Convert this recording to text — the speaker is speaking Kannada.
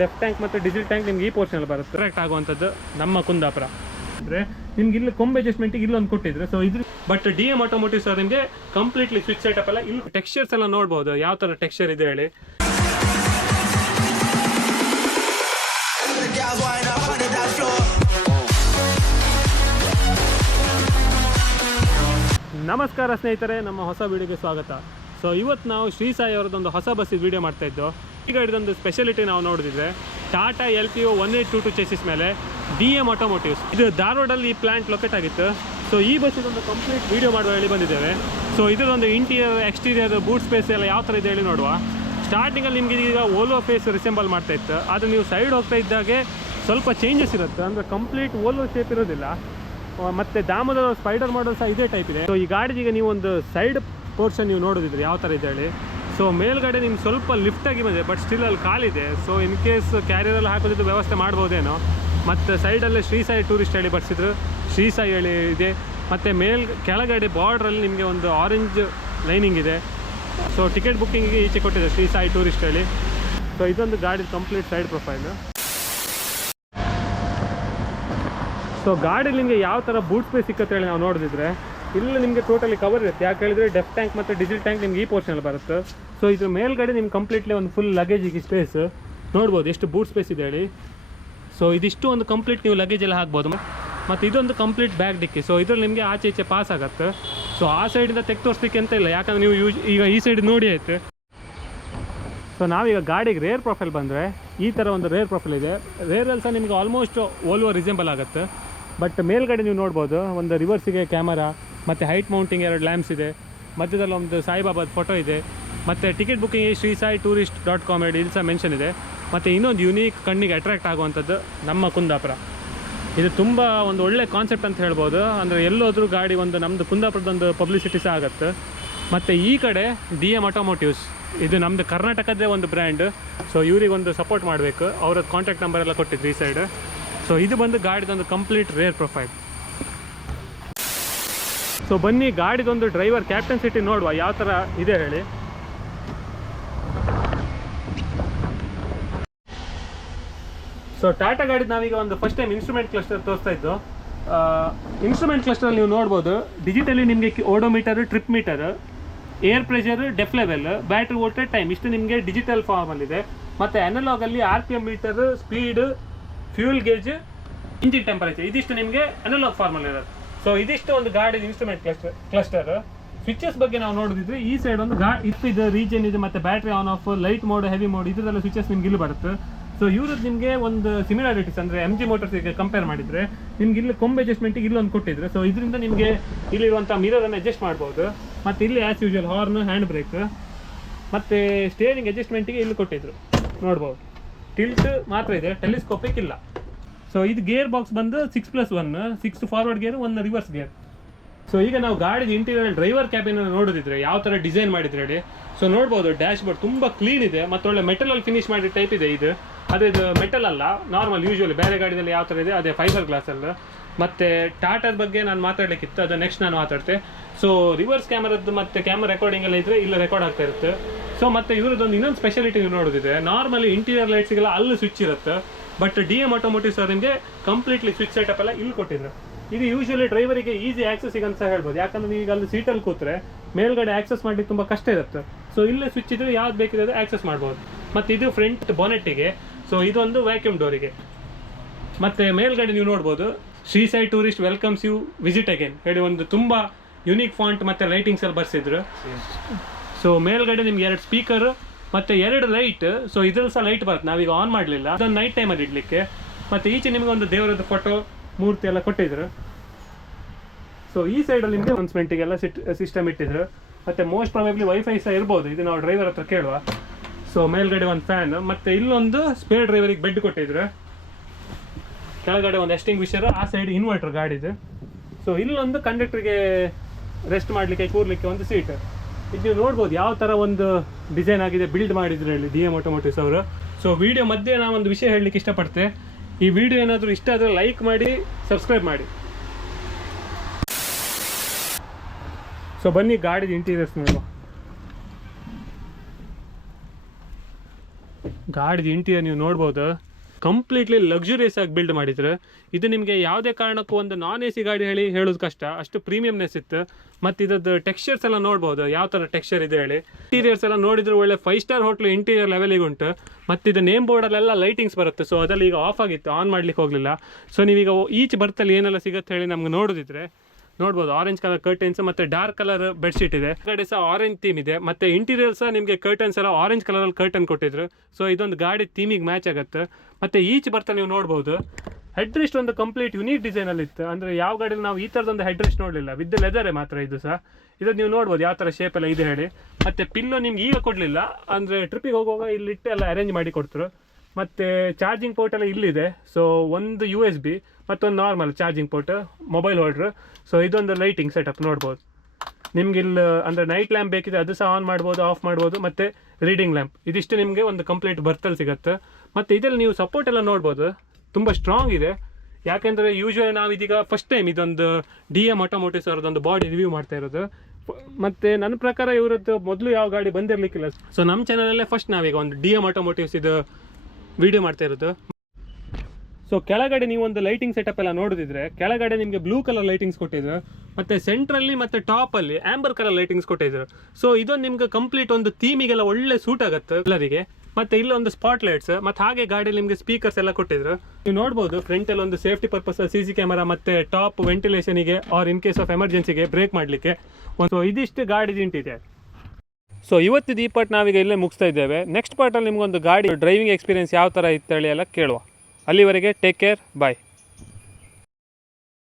ಡೆಫ್ ಟ್ಯಾಂಕ್ ಮತ್ತು ಡೀಸೆಲ್ ಟ್ಯಾಂಕ್ ನಿಮ್ಗೆ ಈ ಪೋರ್ಷನ್ ಬರುತ್ತೆ. ಕರೆಕ್ಟ್ ಆಗುವಂಥದ್ದು ನಮ್ಮ ಕುಂದಾಪುರ. ಅಂದರೆ ನಿಮ್ಗೆ ಇಲ್ಲಿ ಕೊಂಬ್ ಅಡ್ಜಸ್ಟ್ಮೆಂಟಿಗೆ ಇಲ್ಲೊಂದು ಕೊಟ್ಟಿದ್ರೆ ಸೊ ಇದ್ರ ಬಟ್ ಡಿ ಎಂ ಆಟೋಮೋಟಿವ್ಸ್ ನಿಮಗೆ ಕಂಪ್ಲೀಟ್ಲಿ ಸ್ವಿಚ್ ಸೆಟಪ್ ಎಲ್ಲ ಇಲ್ಲಿ ಟೆಕ್ಸ್ಚರ್ಸ್ ಎಲ್ಲ ನೋಡ್ಬೋದು. ಯಾವ ಥರ ಟೆಕ್ಸ್ಚರ್ ಇದೆ ಹೇಳಿ. ನಮಸ್ಕಾರ ಸ್ನೇಹಿತರೆ, ನಮ್ಮ ಹೊಸ ವಿಡಿಯೋಗೆ ಸ್ವಾಗತ. ಸೊ ಇವತ್ತು ನಾವು ಶ್ರೀ ಸಾಯಿ ಅವರದೊಂದು ಹೊಸ ಬಸ್ಸಿಗೆ ವಿಡಿಯೋ ಮಾಡ್ತಾ ಇದ್ದು ಈಗ ಇದೊಂದು ಸ್ಪೆಷಾಲಿಟಿ ನಾವು ನೋಡಿದ್ರೆ Tata L P one eight two two chassis ಮೇಲೆ ಡಿ ಎಂ ಆಟೋಮೋಟಿವ್ಸ್ ಇದು ಧಾರವಾಡಲ್ಲಿ ಈ ಪ್ಲಾಂಟ್ ಲೊಕೇಟ್ ಆಗಿತ್ತು. ಸೊ ಈ ಬಸ್ಸಿದೊಂದು ಕಂಪ್ಲೀಟ್ ವಿಡಿಯೋ ಮಾಡುವ ಹೇಳಿ ಬಂದಿದ್ದೇವೆ. ಸೊ ಇದರೊಂದು ಇಂಟೀರಿಯರ್ ಎಕ್ಸ್ಟೀರಿಯರ್ ಬೂಟ್ ಸ್ಪೇಸ್ ಎಲ್ಲ ಯಾವ ಥರ ಇದೆ ಹೇಳಿ ನೋಡುವ. ಸ್ಟಾರ್ಟಿಂಗಲ್ಲಿ ನಿಮಗೆ ಈಗ ಓಲೋ ಫೇಸ್ ರಿಸೆಂಬಲ್ ಮಾಡ್ತಾ ಇತ್ತು. ಆದರೆ ನೀವು ಸೈಡ್ ಹೋಗ್ತಾ ಇದ್ದಾಗೆ ಸ್ವಲ್ಪ ಚೇಂಜಸ್ ಇರುತ್ತೆ. ಅಂದರೆ ಕಂಪ್ಲೀಟ್ ಓಲೋ ಶೇಪ್ ಇರೋದಿಲ್ಲ. ಮತ್ತು ಮತ್ತೆ ದಾಮದ ಸ್ಪೈಡರ್ ಮಾಡಲ್ ಸಹ ಇದೇ ಟೈಪ್ ಇದೆ. ಸೊ ಈ ಗಾಡಿಗೆ ನೀವು ಒಂದು ಸೈಡ್ ಪೋರ್ಷನ್ ನೀವು ನೋಡೋದಿದ್ರೆ ಯಾವ ಥರ ಇದೆ ಹೇಳಿ. ಸೊ ಮೇಲ್ಗಡೆ ನಿಮ್ಗೆ ಸ್ವಲ್ಪ ಲಿಫ್ಟ್ ಆಗಿ ಬಂದಿದೆ ಬಟ್ ಸ್ಟಿಲ್ ಅಲ್ಲಿ ಕಾಲಿದೆ ಸೊ ಇನ್ ಕೇಸ್ ಕ್ಯಾರಿಯರಲ್ಲಿ ಹಾಕೋದಿದ್ದು ವ್ಯವಸ್ಥೆ ಮಾಡ್ಬೋದೇನೋ. ಮತ್ತು ಸೈಡಲ್ಲೇ ಶ್ರೀ ಸಾಯಿ ಟೂರಿಸ್ಟ್ ಹೇಳಿ ಬರ್ಸಿದ್ರು. ಶ್ರೀ ಸಾಯಿ ಹೇಳಿ ಇದೆ. ಮತ್ತು ಮೇಲ್, ಕೆಳಗಡೆ ಬಾರ್ಡ್ರಲ್ಲಿ ನಿಮಗೆ ಒಂದು ಆರೆಂಜ್ ಲೈನಿಂಗ್ ಇದೆ. ಸೊ ಟಿಕೆಟ್ ಬುಕ್ಕಿಂಗಿಗೆ ಈಚೆ ಕೊಟ್ಟಿದೆ ಶ್ರೀ ಸಾಯಿ ಟೂರಿಸ್ಟ್ ಹೇಳಿ ಸೊ ಇದೊಂದು ಗಾಡಿ ಕಂಪ್ಲೀಟ್ ಸೈಡ್ ಪ್ರೊಫೈಲ್ ಸೊ ಗಾಡಿ ನಿಮಗೆ ಯಾವ ಥರ ಬೂಟ್ ಸ್ಪೇಸ್ ಸಿಕ್ಕತ್ತೆ ಹೇಳಿ ನಾವು ನೋಡಿದ್ರೆ ಇಲ್ಲಿ ನಿಮಗೆ ಟೋಟಲಿ ಕವರ್ ಇರುತ್ತೆ. ಯಾಕೆ ಹೇಳಿದ್ರೆ ಡೆಫ್ ಟ್ಯಾಂಕ್ ಮತ್ತು ಡಿಜಿಲ್ ಟ್ಯಾಂಕ್ ನಿಮ್ಗೆ ಈ ಪೋರ್ಷನಲ್ಲಿ ಬರುತ್ತೆ. ಸೊ ಇದ್ರ ಮೇಲ್ಗಡೆ ನಿಮ್ಗೆ ಕಂಪ್ಲೀಟ್ಲಿ ಒಂದು ಫುಲ್ ಲಗೇಜಿಗೆ ಸ್ಪೇಸ್ ನೋಡ್ಬೋದು ಎಷ್ಟು ಬೂಟ್ ಸ್ಪೇಸ್ ಇದೆ ಹೇಳಿ. ಸೊ ಇದಿಷ್ಟು ಒಂದು ಕಂಪ್ಲೀಟ್ ನೀವು ಲಗೇಜ್ ಎಲ್ಲ ಹಾಕ್ಬೋದು. ಮತ್ತು ಇದೊಂದು ಕಂಪ್ಲೀಟ್ ಬ್ಯಾಗ್ ಡಿಕ್ಕಿ. ಸೊ ಇದ್ರಲ್ಲಿ ನಿಮಗೆ ಆಚೆ ಈಚೆ ಪಾಸ್ ಆಗುತ್ತೆ. ಸೊ ಆ ಸೈಡಿಂದ ತೆಗ್ ತೋರಿಸ್ಲಿಕ್ಕೆ ಅಂತ ಇಲ್ಲ. ಯಾಕಂದ್ರೆ ನೀವು ಯೂಸ್ ಈಗ ಈ ಸೈಡ್ ನೋಡಿ ಆಯ್ತು. ಸೊ ನಾವೀಗ ಗಾಡಿಗೆ ರೇರ್ ಪ್ರೊಫೈಲ್ ಬಂದರೆ ಈ ಥರ ಒಂದು ರೇರ್ ಪ್ರೊಫೈಲ್ ಇದೆ. ರೇರಲ್ಲಿ ಸಹ ನಿಮಗೆ ಆಲ್ಮೋಸ್ಟ್ ಓಲ್ವೋ ರಿಸೆಂಬಲ್ ಆಗುತ್ತೆ. ಬಟ್ ಮೇಲ್ಗಡೆ ನೀವು ನೋಡ್ಬೋದು, ಒಂದು ರಿವರ್ಸಿಗೆ ಕ್ಯಾಮರಾ ಮತ್ತು ಹೈಟ್ ಮೌಂಟಿಂಗ್ ಎರಡು ಲ್ಯಾಂಪ್ಸ್ ಇದೆ. ಮಧ್ಯದಲ್ಲಿ ಒಂದು ಸಾಯಿಬಾಬಾದ ಫೋಟೋ ಇದೆ. ಮತ್ತು ticket booking Shri Sai tourist dot com ಹೇಳಿ ಇಲ್ಲಿ ಸಹ ಮೆನ್ಷನ್ ಇದೆ. ಮತ್ತು ಇನ್ನೊಂದು ಯುನೀಕ್ ಕಣ್ಣಿಗೆ ಅಟ್ರಾಕ್ಟ್ ಆಗುವಂಥದ್ದು ನಮ್ಮ ಕುಂದಾಪುರ. ಇದು ತುಂಬ ಒಂದು ಒಳ್ಳೆ ಕಾನ್ಸೆಪ್ಟ್ ಅಂತ ಹೇಳ್ಬೋದು. ಅಂದರೆ ಎಲ್ಲೋದ್ರೂ ಗಾಡಿ ಒಂದು ನಮ್ಮದು ಕುಂದಾಪುರದೊಂದು ಪಬ್ಲಿಸಿಟಿ ಸಹ ಆಗುತ್ತೆ. ಮತ್ತು ಈ ಕಡೆ ಡಿ ಎಂ ಆಟೋಮೋಟಿವ್ಸ್ ಇದು ನಮ್ಮದು ಕರ್ನಾಟಕದ್ದೇ ಒಂದು ಬ್ರ್ಯಾಂಡ್ ಸೊ ಇವರಿಗೊಂದು ಸಪೋರ್ಟ್ ಮಾಡಬೇಕು. ಅವ್ರದ್ದು ಕಾಂಟ್ಯಾಕ್ಟ್ ನಂಬರ್ ಎಲ್ಲ ಕೊಟ್ಟಿದ್ರು ಈ ಸೈಡ್ ಸೊ ಇದು ಬಂದು ಗಾಡಿದೊಂದು ಕಂಪ್ಲೀಟ್ ರೇರ್ ಪ್ರೊಫೈಲ್ ಸೊ ಬನ್ನಿ, ಗಾಡಿದೊಂದು ಡ್ರೈವರ್ ಕ್ಯಾಪ್ಟನ್ ಸಿಟಿ ನೋಡುವ, ಯಾವ ಥರ ಇದೆ ಹೇಳಿ. ಸೊ ಟಾಟಾ ಗಾಡಿ ನಾವೀಗ ಒಂದು ಫಸ್ಟ್ ಟೈಮ್ ಇನ್ಸ್ಟ್ರೂಮೆಂಟ್ ಕ್ಲಸ್ಟರ್ ತೋರಿಸ್ತಾ ಇದ್ದು. ಇನ್ಸ್ಟ್ರೂಮೆಂಟ್ ಕ್ಲಸ್ಟರ್ ನೀವು ನೋಡ್ಬೋದು ಡಿಜಿಟಲಿ ನಿಮಗೆ odometer trip meter air pressure DEF level battery voltage time ಇಷ್ಟು ನಿಮಗೆ ಡಿಜಿಟಲ್ ಫಾರ್ಮಲ್ಲಿದೆ ಮತ್ತು ಅನಲಾಗಲ್ಲಿ R P M meter speed fuel gauge engine temperature ಇದಿಷ್ಟು ನಿಮಗೆ ಅನಲಾಗ್ ಫಾರ್ಮಲ್ಲಿ ಇರೋದು ಸೊ ಇದಿಷ್ಟು ಒಂದು ಗಾಡಿ ಇನ್ಸ್ಟ್ರೂಮೆಂಟ್ ಕ್ಲಸ್ಟರ್ ಕ್ಲಸ್ಟರ್ ಸ್ವಿಚಸ್ ಬಗ್ಗೆ ನಾವು ನೋಡಿದ್ರೆ ಈ ಸೈಡ್ ಒಂದು ಗಾ ಇತ್ತಿದ ರೀಜನ್ ಇದೆ ಮತ್ತೆ battery on off light mode heavy mode ಇದರಲ್ಲ switches ನಿಮ್ಗೆ ಇಲ್ಲಿ ಬರುತ್ತೆ. ಸೊ ಇವ್ರದ್ದು ನಿಮಗೆ ಒಂದು ಸಿಮಿಲಾರಿಟೀಸ್ ಅಂದರೆ ಎಂ ಜಿ ಮೋಟರ್ಸಿಗೆ ಕಂಪೇರ್ ಮಾಡಿದರೆ, ನಿಮ್ಗೆ ಇಲ್ಲಿ ಕೊಂಬ್ ಅಡ್ಜಸ್ಟ್ಮೆಂಟಿಗೆ ಇಲ್ಲೊಂದು ಕೊಟ್ಟಿದ್ರೆ. ಸೊ ಇದರಿಂದ ನಿಮಗೆ ಇಲ್ಲಿರುವಂಥ ಮಿರರನ್ನು ಅಡ್ಜಸ್ಟ್ ಮಾಡ್ಬೋದು. ಮತ್ತು ಇಲ್ಲಿ as usual horn hand brake ಮತ್ತು ಸ್ಟೇರಿಂಗ್ ಅಡ್ಜಸ್ಟ್ಮೆಂಟಿಗೆ ಇಲ್ಲಿ ಕೊಟ್ಟಿದ್ರು. ನೋಡ್ಬೋದು. ಟಿಲ್ಟ್ ಮಾತ್ರ ಇದೆ. ಟೆಲಿಸ್ಕೋಪಿಕ್ ಇಲ್ಲ. ಸೊ ಇದು ಗೇರ್ ಬಾಕ್ಸ್ ಬಂದು six plus one six forward gear one reverse gear so ಈಗ ನಾವು ಗಾಡಿದ ಇಂಟೀರಿಯರ್ ಡ್ರೈವರ್ ಕ್ಯಾಬಿನ್ ನೋಡೋದಿದ್ರೆ ಯಾವ ಥರ ಡಿಸೈನ್ ಮಾಡಿದ್ರೆ ಹೇಳಿ ಸೊ ನೋಡ್ಬೋದು ಡ್ಯಾಶ್ ಬೋರ್ಡ್ ತುಂಬ ಕ್ಲೀನ್ ಇದೆ ಮತ್ತು ಒಳ್ಳೆ ಮೆಟಲಲ್ಲಿ ಫಿನಿಶ್ ಮಾಡಿದ ಟೈಪ್ ಇದೆ ಇದು. ಅದೇ ಇದು ಮೆಟಲ್ ಅಲ್ಲ ನಾರ್ಮಲ್ ಯೂಶುವಲಿ ಬೇರೆ ಗಾಡಿದಲ್ಲಿ ಯಾವ ಥರ ಇದೆ, ಅದೇ ಫೈಬರ್ ಗ್ಲಾಸಲ್ಲ ಮತ್ತು ಟಾಟಾದ ಬಗ್ಗೆ ನಾನು ಮಾತಾಡಲಿಕ್ಕಿತ್ತು, ಅದು ನೆಕ್ಸ್ಟ್ ನಾನು ಮಾತಾಡ್ತೆ. ಸೊ ರಿವರ್ಸ್ ಕ್ಯಾಮರದ್ದು ಮತ್ತು ಕ್ಯಾಮರಾ ರೆಕಾರ್ಡಿಂಗ್ ಎಲ್ಲ ಇದ್ದರೆ ಇಲ್ಲ ರೆಕಾರ್ಡ್ ಆಗ್ತಾ ಇರುತ್ತೆ. ಸೊ ಮತ್ತೆ ಇವ್ರದ್ದೊಂದು ಇನ್ನೊಂದು ಸ್ಪೆಷಾಲಿಟಿ ನೋಡೋದಿದೆ. ನಾರ್ಮಲಿ ಇಂಟೀರಿಯರ್ ಲೈಟ್ಸ್ಗೆಲ್ಲ ಅಲ್ಲಿ ಸ್ವಿಚ್ ಇರುತ್ತೆ. But D M automotives sir ನಿಮಗೆ ಕಂಪ್ಲೀಟ್ಲಿ ಸ್ವಿಚ್ ಸೆಟಪ್ ಎಲ್ಲ ಇಲ್ಲಿ ಕೊಟ್ಟಿದ್ರು. ಇದು ಯೂಶುವಲಿ ಡ್ರೈವರಿಗೆ ಈಸಿ ಆಕ್ಸಸ್ ಅಂತ ಹೇಳ್ಬೋದು. ಯಾಕಂದ್ರೆ ನೀವು ಈಗ ಅಲ್ಲಿ ಸೀಟಲ್ಲಿ ಕೂತ್ರೆ ಮೇಲ್ಗಡೆ ಆಕ್ಸೆಸ್ ಮಾಡಲಿಕ್ಕೆ ತುಂಬ ಕಷ್ಟ ಇರುತ್ತೆ. ಸೊ ಇಲ್ಲೇ ಸ್ವಿಚ್ ಇದ್ರೆ ಯಾವ್ದು ಬೇಕಿದೆ ಅದು ಆಕ್ಸೆಸ್ ಮಾಡ್ಬೋದು. ಮತ್ತು ಇದು ಫ್ರಂಟ್ ಬಾನೆಟ್ಟಿಗೆ ಸೊ ಇದೊಂದು ವ್ಯಾಕ್ಯೂಮ್ ಡೋರಿಗೆ ಮತ್ತೆ ಮೇಲ್ಗಡೆ ನೀವು ನೋಡ್ಬೋದು Shri Sai tourist welcomes you visit again ಹೇಳಿ ಒಂದು ತುಂಬ ಯುನೀಕ್ ಫಾಂಟ್ ಮತ್ತು ಲೈಟಿಂಗ್ಸ್ ಎಲ್ಲ ಬರ್ಸಿದ್ರು. ಸೊ ಮೇಲ್ಗಡೆ ನಿಮ್ಗೆ ಎರಡು ಸ್ಪೀಕರ್ ಮತ್ತೆ ಎರಡು ಲೈಟ್ ಸೊ ಇದ್ರಲ್ಲಿ ಸಹ ಲೈಟ್ ಬರುತ್ತೆ. ನಾವೀಗ ಆನ್ ಮಾಡಲಿಲ್ಲ. ಅದೊಂದು ನೈಟ್ ಟೈಮಲ್ಲಿ ಇಡ್ಲಿಕ್ಕೆ. ಮತ್ತೆ ಈಚೆ ನಿಮಗೆ ಒಂದು ದೇವರದ್ದು ಫೋಟೋ ಮೂರ್ತಿ ಎಲ್ಲ ಕೊಟ್ಟಿದ್ರು. ಸೊ ಈ ಸೈಡಲ್ಲಿ ನಿಮಗೆ ಅನೌನ್ಸ್ಮೆಂಟಿಗೆಲ್ಲ ಸಿಟ್ ಸಿಸ್ಟಮ್ ಇಟ್ಟಿದ್ರು. ಮತ್ತೆ ಮೋಸ್ಟ್ ಪ್ರಾಬಬ್ಲಿ ವೈಫೈ ಸಹ ಇರ್ಬೋದು. ಇದು ನಾವು ಡ್ರೈವರ್ ಹತ್ರ ಕೇಳುವ. ಸೊ ಮೇಲ್ಗಡೆ ಒಂದು ಫ್ಯಾನ್ ಮತ್ತೆ ಇಲ್ಲೊಂದು ಸ್ಪೇರ್ ಡ್ರೈವರಿಗೆ ಬೆಡ್ ಕೊಟ್ಟಿದ್ರು. ಕೆಳಗಡೆ ಒಂದು ಎಸ್ಟಿಂಗ್ ವಿಷರ್ ಆ ಸೈಡ್ ಇನ್ವರ್ಟರ್ ಗಾಡಿದು. ಸೊ ಇಲ್ಲೊಂದು ಕಂಡಕ್ಟರ್ಗೆ ರೆಸ್ಟ್ ಮಾಡಲಿಕ್ಕೆ, ಕೂರ್ಲಿಕ್ಕೆ ಒಂದು ಸೀಟ್ ಇದು ನೀವು ನೋಡ್ಬೋದು ಯಾವ ಥರ ಒಂದು ಡಿಸೈನ್ ಆಗಿದೆ ಬಿಲ್ಡ್ ಮಾಡಿದ್ರು ಹೇಳಿ ಡಿ ಎಂ ಆಟೋಮೋಟಿವ್ಸ್ ಅವರು. ಸೊ ವಿಡಿಯೋ ಮಧ್ಯೆ ನಾನು ಒಂದು ವಿಷಯ ಹೇಳಲಿಕ್ಕೆ ಇಷ್ಟಪಡ್ತೆ. ಈ ವಿಡಿಯೋ ಏನಾದರೂ ಇಷ್ಟ ಆದರೆ ಲೈಕ್ ಮಾಡಿ ಸಬ್ಸ್ಕ್ರೈಬ್ ಮಾಡಿ. ಸೊ ಬನ್ನಿ ಗಾಡಿದ ಇಂಟೀರಿಯರ್ಸ್ ನೋಡುವ. ಗಾಡಿದ ಇಂಟೀರಿಯರ್ ನೀವು ನೋಡ್ಬೋದು. ಕಂಪ್ಲೀಟ್ಲಿ ಲಕ್ಸುರಿಯಸ್ ಆಗಿ ಬಿಲ್ಡ್ ಮಾಡಿದ್ರು, ಇದು ನಿಮಗೆ ಯಾವುದೇ ಕಾರಣಕ್ಕೂ ಒಂದು ನಾನ್ ಎ ಸಿ ಗಾಡಿ ಹೇಳಿ ಹೇಳೋದು ಕಷ್ಟ, ಅಷ್ಟು ಪ್ರೀಮಿಯಂನೆಸ್ ಇತ್ತು. ಮತ್ತು ಇದ್ರದ್ದು ಟೆಕ್ಸ್ಚರ್ಸ್ ಎಲ್ಲ ನೋಡ್ಬೋದು, ಯಾವ ಥರ ಟೆಕ್ಸ್ಚರ್ ಇದೆ ಹೇಳಿ. ಇಂಟೀರಿಯರ್ಸ್ ಎಲ್ಲ ನೋಡಿದ್ರೆ ಒಳ್ಳೆ ಫೈವ್ ಸ್ಟಾರ್ ಹೋಟ್ಲು ಇಂಟೀರಿಯರ್ ಲೆವೆಲಿಗೆ ಉಂಟು. ಮತ್ತು ಇದು ನೇಮ್ ಬೋರ್ಡಲ್ಲೆಲ್ಲ ಲೈಟಿಂಗ್ಸ್ ಬರುತ್ತೆ ಸೊ ಅದರಲ್ಲಿ ಈಗ ಆಫ್ ಆಗಿತ್ತು ಆನ್ ಮಾಡ್ಲಿಕ್ಕೆ ಹೋಗಲಿಲ್ಲ. ಸೊ ನೀವೀಗ ಈಚ್ ಬರ್ತಲ್ಲಿ ಏನೆಲ್ಲ ಸಿಗುತ್ತೆ ಹೇಳಿ ನಮ್ಗೆ ನೋಡೋದಿದ್ರೆ ನೋಡ್ಬೋದು ಆರೆಂಜ್ ಕಲರ್ ಕರ್ಟನ್ಸ್ ಮತ್ತೆ ಡಾರ್ಕ್ ಕಲರ್ ಬೆಡ್ಶೀಟ್ ಇದೆ. ಕಡೆ ಸಹ ಆರೆಂಜ್ ಥೀಮ್ ಇದೆ. ಮತ್ತೆ ಇಂಟೀರಿಯರ್ ಸಹ ನಿಮಗೆ ಕರ್ಟನ್ಸ್ ಎಲ್ಲ ಆರೆಂಜ್ ಕಲರಲ್ಲಿ ಕರ್ಟನ್ ಕೊಟ್ಟಿದ್ರು. ಸೊ ಇದೊಂದು ಗಾಡಿ ಥೀಮಿಗೆ ಮ್ಯಾಚ್ ಆಗುತ್ತೆ. ಮತ್ತೆ ಈಚ್ ಬರ್ತಾ ನೀವು ನೋಡ್ಬೋದು. ಹೆಡ್ ರಿಸ್ಟ್ ಒಂದು ಕಂಪ್ಲೀಟ್ ಯುನೀಕ್ ಡಿಸೈನ್ ಅಲ್ಲಿ ಇತ್ತು. ಅಂದ್ರೆ ಯಾವ ಗಾಡಿಯಲ್ಲಿ ನಾವು ಈ ತರದೊಂದು ಹೆಡ್ ರಿಸ್ಟ್ ನೋಡಲಿಲ್ಲ. ವಿತ್ ಲೆದರೇ ಮಾತ್ರ ಇದು ಸಹ. ಇದು ನೀವು ನೋಡ್ಬೋದು ಯಾವ ಥರ ಶೇಪ್ ಎಲ್ಲ ಇದೆ ಹೇಳಿ. ಮತ್ತೆ ಪಿಲ್ಲೋ ನಿಮ್ಗೆ ಈಗ ಕೊಡಲಿಲ್ಲ. ಅಂದ್ರೆ ಟ್ರಿಪ್ಪಿಗೆ ಹೋಗುವಾಗ ಇಲ್ಲಿ ಇಟ್ಟು ಎಲ್ಲ ಅರೇಂಜ್ ಮಾಡಿ ಕೊಡ್ತರು ಮತ್ತು ಚಾರ್ಜಿಂಗ್ ಪೋರ್ಟ್ ಎಲ್ಲ ಇಲ್ಲಿದೆ. ಸೊ ಒಂದು ಯು ಎಸ್ ಬಿ ಮತ್ತೊಂದು normal charging port mobile holder so ಇದೊಂದು ಲೈಟಿಂಗ್ ಸೆಟಪ್ ನೋಡ್ಬೋದು. ನಿಮ್ಗೆ ಇಲ್ಲಿ, ಅಂದರೆ ನೈಟ್ ಲ್ಯಾಂಪ್ ಬೇಕಿದೆ ಅದು ಸಹ ಆನ್ ಮಾಡ್ಬೋದು ಆಫ್ ಮಾಡ್ಬೋದು, ಮತ್ತು ರೀಡಿಂಗ್ ಲ್ಯಾಂಪ್ ಇದಿಷ್ಟು ನಿಮಗೆ ಒಂದು ಕಂಪ್ಲೀಟ್ ಬರ್ತಲ್ಲಿ ಸಿಗುತ್ತೆ. ಮತ್ತು ಇದರಲ್ಲಿ ನೀವು ಸಪೋರ್ಟ್ ಎಲ್ಲ ನೋಡ್ಬೋದು. ತುಂಬ ಸ್ಟ್ರಾಂಗ್ ಇದೆ. ಯಾಕೆಂದರೆ ಯೂಶ್ವಲಿ ನಾವು ಇದೀಗ ಫಸ್ಟ್ ಟೈಮ್ ಇದೊಂದು ಡಿ ಎಂ ಆಟೋಮೋಟಿವ್ಸ್ ಅವ್ರದ್ದೊಂದು ಬಾಡಿ ರಿವ್ಯೂ ಮಾಡ್ತಾ ಇರೋದು. ಮತ್ತು ನನ್ನ ಪ್ರಕಾರ ಇವರದ್ದು ಮೊದಲು ಯಾವ ಗಾಡಿ ಬಂದಿರಲಿಕ್ಕಿಲ್ಲ. ಸೊ ನಮ್ಮ ಚಾನಲಲ್ಲೇ ಫಸ್ಟ್ ನಾವೀಗ ಒಂದು ಡಿ ಎಂ ಆಟೋಮೋಟಿವ್ಸ್ ಇದು ವಿಡಿಯೋ ಮಾಡ್ತಾ ಇರೋದು ಸೊ ಕೆಳಗಡೆ ನೀವು ಒಂದು ಲೈಟಿಂಗ್ ಸೆಟಪ್ ಎಲ್ಲ ನೋಡಿದ್ರೆ ಕೆಳಗಡೆ ನಿಮಗೆ ಬ್ಲೂ ಕಲರ್ ಲೈಟಿಂಗ್ಸ್ ಕೊಟ್ಟಿದ್ರು, ಮತ್ತೆ ಸೆಂಟ್ರಲ್ಲಿ ಮತ್ತೆ ಟಾಪ್ ಅಲ್ಲಿ ಆಂಬರ್ ಕಲರ್ ಲೈಟಿಂಗ್ಸ್ ಕೊಟ್ಟಿದ್ರು. ಸೊ ಇದೊಂದು ನಿಮ್ಗೆ ಕಂಪ್ಲೀಟ್ ಒಂದು ಥೀಮಿಗೆಲ್ಲ ಒಳ್ಳೆ ಸೂಟ್ ಆಗುತ್ತೆ ಎಲ್ಲರಿಗೆ. ಮತ್ತೆ ಇಲ್ಲೊಂದು ಸ್ಪಾಟ್ ಲೈಟ್ಸ್ ಮತ್ತೆ ಹಾಗೆ ಗಾಡಿಯಲ್ಲಿ ನಿಮಗೆ ಸ್ಪೀಕರ್ಸ್ ಎಲ್ಲ ಕೊಟ್ಟಿದ್ರು. ನೀವು ನೋಡ್ಬೋದು ಫ್ರಂಟ್ ಅಲ್ಲಿ ಒಂದು safety purpose C C camera ಮತ್ತೆ ಟಾಪ್ ವೆಂಟಿಲೇಷನಿಗೆ ಆರ್ ಇನ್ ಕೇಸ್ ಆಫ್ ಎಮರ್ಜೆನ್ಸಿಗೆ ಬ್ರೇಕ್ ಮಾಡಲಿಕ್ಕೆ. ಸೊ ಇದಿಷ್ಟು ಗಾಡಿ ಇಂಟೀರಿಯರ್ ಸೊ ಇವತ್ತಿದ್ದು ಈ ಪಾರ್ಟ್ ನಾವೀಗ ಇಲ್ಲೇ ಮುಗಿಸ್ತಾ ಇದ್ದೇವೆ. ನೆಕ್ಸ್ಟ್ ಪಾರ್ಟಲ್ಲಿ ನಿಮಗೊಂದು ಗಾಡಿ ಡ್ರೈವಿಂಗ್ ಎಕ್ಸ್ಪೀರಿಯನ್ಸ್ ಯಾವ ಥರ ಇತ್ತು ಹೇಳಿ ಎಲ್ಲ ಕೇಳುವ. ಅಲ್ಲಿವರೆಗೆ ಟೇಕ್ ಕೇರ್ ಬಾಯ್